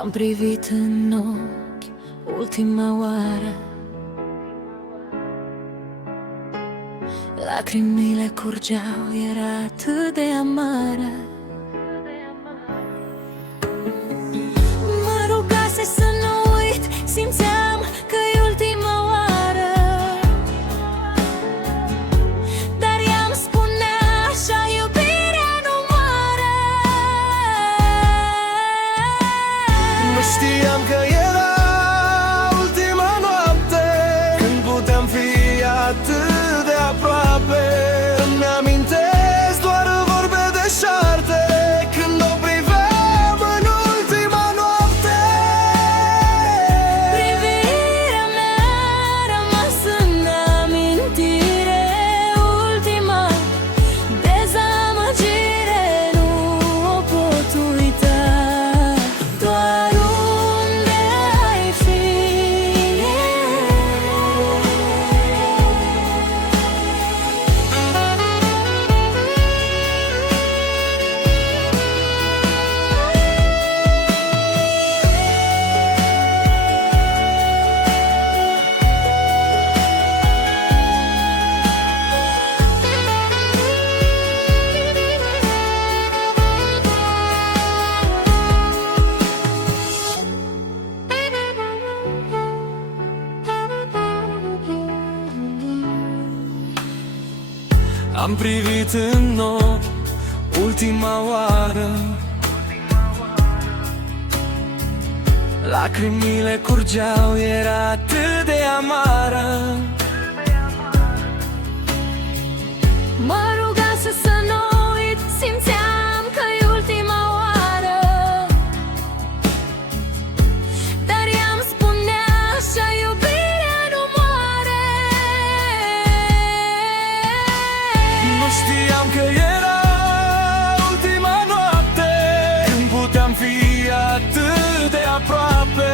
Am privit în ochi ultima oară, lacrimile curgeau, era atât de amară. Mă rugase să nu uit, simțeam că-i ultima oară, dar ea îmi spunea așa, iubirea nu moare. Nu știam că era ultima noapte, când puteam fi atât de aproape. Îmi amintesc doar vorbe deșarte, când o priveam în ultima noapte. Privirea mea a rămas în amintire, ultima dezamăgire, nu o pot uita. Doar unde ai fi? Am privit în ochi ultima oară, lacrimile curgeau, era atât de amară. Mă rugase să nu uit, simțeam că-i ultima oară, dar ea îmi spunea așa, iubirea nu moare. Nu știam că era ultima noapte, când puteam fi atât de aproape.